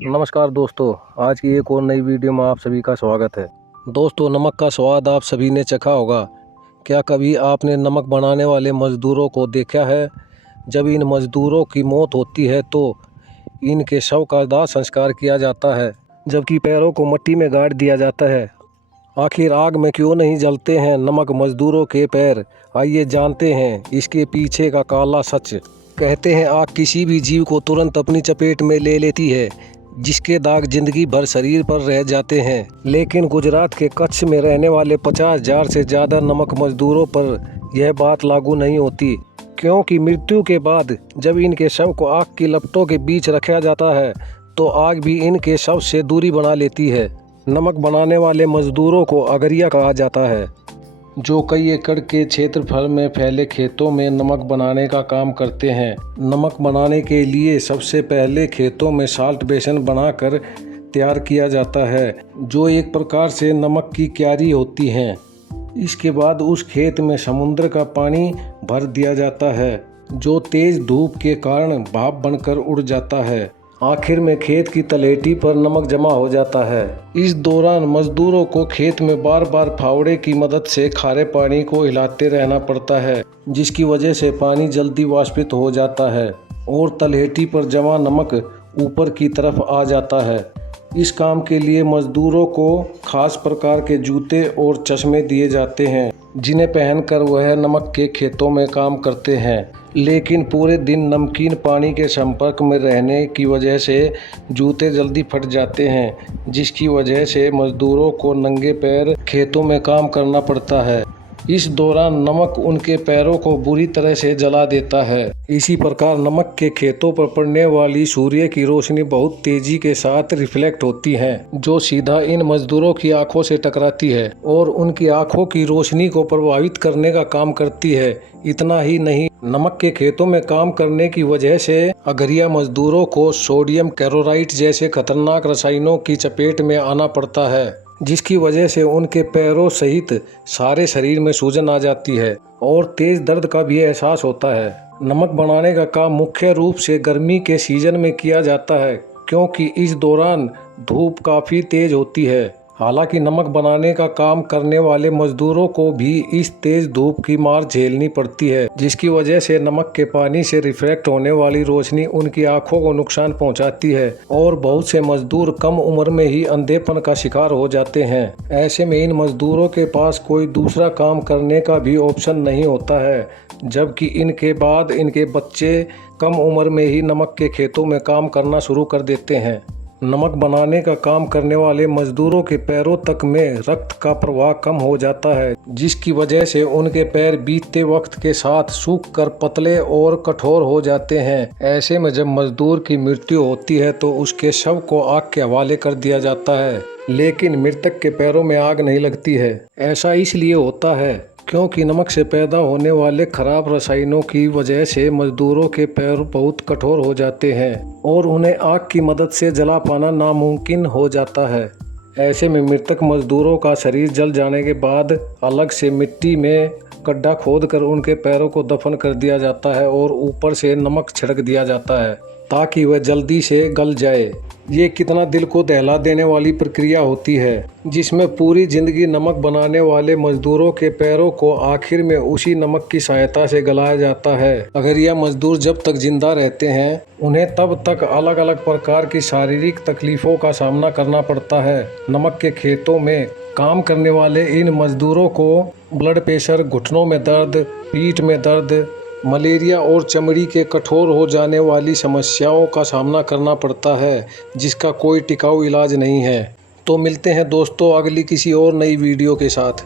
नमस्कार दोस्तों, आज की एक और नई वीडियो में आप सभी का स्वागत है। दोस्तों, नमक का स्वाद आप सभी ने चखा होगा। क्या कभी आपने नमक बनाने वाले मज़दूरों को देखा है? जब इन मज़दूरों की मौत होती है तो इनके शव का दाह संस्कार किया जाता है, जबकि पैरों को मिट्टी में गाड़ दिया जाता है। आखिर आग में क्यों नहीं जलते हैं नमक मज़दूरों के पैर? आइए जानते हैं इसके पीछे का काला सच। कहते हैं आग किसी भी जीव को तुरंत अपनी चपेट में ले लेती है, जिसके दाग जिंदगी भर शरीर पर रह जाते हैं। लेकिन गुजरात के कच्छ में रहने वाले 50,000 से ज़्यादा नमक मजदूरों पर यह बात लागू नहीं होती, क्योंकि मृत्यु के बाद जब इनके शव को आग की लपटों के बीच रखा जाता है तो आग भी इनके शव से दूरी बना लेती है। नमक बनाने वाले मजदूरों को अगरिया कहा जाता है, जो कई एकड़ के क्षेत्रफल में फैले खेतों में नमक बनाने का काम करते हैं। नमक बनाने के लिए सबसे पहले खेतों में साल्ट बेसन बनाकर तैयार किया जाता है, जो एक प्रकार से नमक की क्यारी होती हैं। इसके बाद उस खेत में समुद्र का पानी भर दिया जाता है, जो तेज धूप के कारण भाप बनकर उड़ जाता है। आखिर में खेत की तलहटी पर नमक जमा हो जाता है। इस दौरान मजदूरों को खेत में बार बार फावड़े की मदद से खारे पानी को हिलाते रहना पड़ता है, जिसकी वजह से पानी जल्दी वाष्पित हो जाता है और तलहटी पर जमा नमक ऊपर की तरफ आ जाता है। इस काम के लिए मजदूरों को खास प्रकार के जूते और चश्मे दिए जाते हैं, जिन्हें पहनकर वह नमक के खेतों में काम करते हैं। लेकिन पूरे दिन नमकीन पानी के संपर्क में रहने की वजह से जूते जल्दी फट जाते हैं, जिसकी वजह से मजदूरों को नंगे पैर खेतों में काम करना पड़ता है। इस दौरान नमक उनके पैरों को बुरी तरह से जला देता है। इसी प्रकार नमक के खेतों पर पड़ने वाली सूर्य की रोशनी बहुत तेजी के साथ रिफ्लेक्ट होती है, जो सीधा इन मजदूरों की आंखों से टकराती है और उनकी आंखों की रोशनी को प्रभावित करने का काम करती है। इतना ही नहीं, नमक के खेतों में काम करने की वजह से अगरिया मजदूरों को सोडियम क्लोराइड जैसे खतरनाक रसायनों की चपेट में आना पड़ता है, जिसकी वजह से उनके पैरों सहित सारे शरीर में सूजन आ जाती है और तेज दर्द का भी एहसास होता है। नमक बनाने का काम मुख्य रूप से गर्मी के सीजन में किया जाता है, क्योंकि इस दौरान धूप काफ़ी तेज होती है। हालांकि नमक बनाने का काम करने वाले मजदूरों को भी इस तेज धूप की मार झेलनी पड़ती है, जिसकी वजह से नमक के पानी से रिफ्लेक्ट होने वाली रोशनी उनकी आंखों को नुकसान पहुंचाती है और बहुत से मजदूर कम उम्र में ही अंधेपन का शिकार हो जाते हैं। ऐसे में इन मजदूरों के पास कोई दूसरा काम करने का भी ऑप्शन नहीं होता है, जबकि इनके बाद इनके बच्चे कम उम्र में ही नमक के खेतों में काम करना शुरू कर देते हैं। नमक बनाने का काम करने वाले मजदूरों के पैरों तक में रक्त का प्रवाह कम हो जाता है, जिसकी वजह से उनके पैर बीतते वक्त के साथ सूख कर पतले और कठोर हो जाते हैं। ऐसे में जब मजदूर की मृत्यु होती है तो उसके शव को आग के हवाले कर दिया जाता है, लेकिन मृतक के पैरों में आग नहीं लगती है। ऐसा इसलिए होता है क्योंकि नमक से पैदा होने वाले खराब रसायनों की वजह से मजदूरों के पैर बहुत कठोर हो जाते हैं और उन्हें आग की मदद से जला पाना नामुमकिन हो जाता है। ऐसे में मृतक मजदूरों का शरीर जल जाने के बाद अलग से मिट्टी में गड्ढा खोदकर उनके पैरों को दफन कर दिया जाता है और ऊपर से नमक छिड़क दिया जाता है ताकि वह जल्दी से गल जाए। ये कितना दिल को दहला देने वाली प्रक्रिया होती है, जिसमें पूरी जिंदगी नमक बनाने वाले मजदूरों के पैरों को आखिर में उसी नमक की सहायता से गलाया जाता है। अगरिया मजदूर जब तक जिंदा रहते हैं उन्हें तब तक अलग अलग प्रकार की शारीरिक तकलीफों का सामना करना पड़ता है। नमक के खेतों में काम करने वाले इन मजदूरों को ब्लड प्रेशर, घुटनों में दर्द, पीठ में दर्द, मलेरिया और चमड़ी के कठोर हो जाने वाली समस्याओं का सामना करना पड़ता है, जिसका कोई टिकाऊ इलाज नहीं है। तो मिलते हैं दोस्तों अगली किसी और नई वीडियो के साथ।